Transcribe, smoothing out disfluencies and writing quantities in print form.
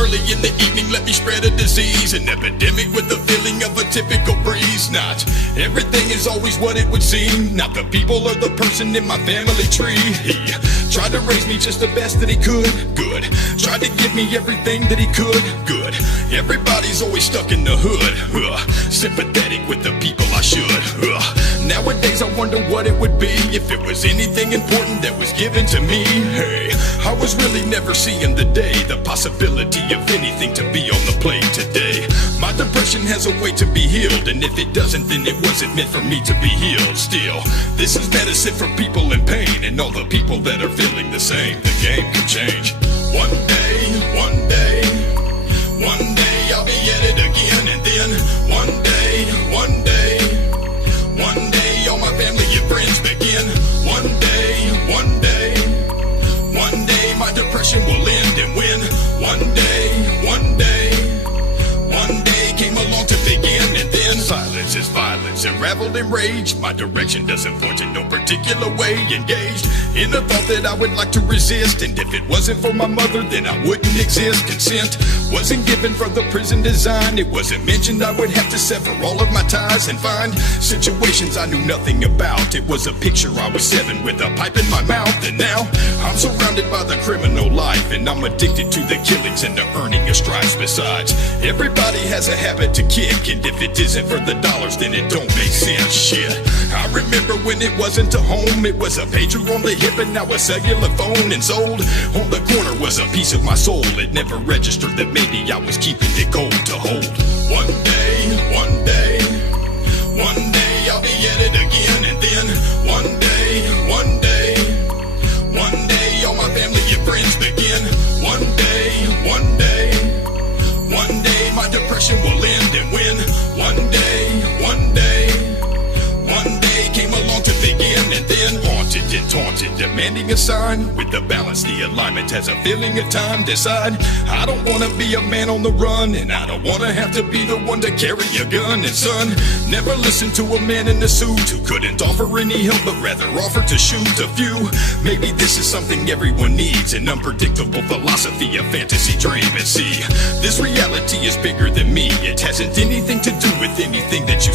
Early in the evening, let me spread a disease, an epidemic with the feeling of a typical breeze. Not everything is always what it would seem. Not the people or the person in my family tree. He tried to raise me just the best that he could. Good. Tried to give me everything that he could. Good. Everybody's always stuck in the hood. Sympathetic with the people I should. Nowadays I wonder what it would be if it was anything important that was given to me. Hey, I was really never seeing the day, the possibility of anything to be on the plate today. My depression has a way to be healed, and if it doesn't, then it wasn't meant for me to be healed. Still, this is medicine for people in pain, and all the people that are feeling the same. The game can change. One day, one day, one day I'll be at it again, and then one day, one day, one day all my family and friends begin. One day, one day, one day my depression will end, and when one day, one day, one day came along to begin, and then silence is violence, unraveled in rage. My direction doesn't point in no particular way. Engaged in a thought that I would like to resist, and if it wasn't for my mother, then I wouldn't exist. Consent wasn't given for the prison design. It wasn't mentioned I would have to sever all of my ties and find situations I knew nothing about. It was a picture I was 7 with a pipe in my mouth, and now I'm surrounded by the criminal life, and I'm addicted to the killings and the earning of stripes. Besides, everybody has a habit to kick, and if it isn't for the dollars, then it don't make sense. Shit, I remember when it wasn't a home, it was a pager on the hip and now a cellular phone, and sold on the corner was a piece of my soul. It never registered that maybe I was keeping it cold to hold. One day, one day, one day I'll be at it again, and then one day, one day, one day all my family and friends begin. One day, one day, one day my depression will end, and when one day, one day, one day came along to begin, and then haunted and taunted, demanding a sign. With the balance, the alignment has a feeling of time. Decide, I don't want to be a man on the run, and I don't want to have to be the one to carry a gun. And son, never listen to a man in a suit who couldn't offer any help, but rather offer to shoot a few. Maybe this is something everyone needs, an unpredictable philosophy, a fantasy dream. And see, this reality is bigger than me. It hasn't anything to do with anything that you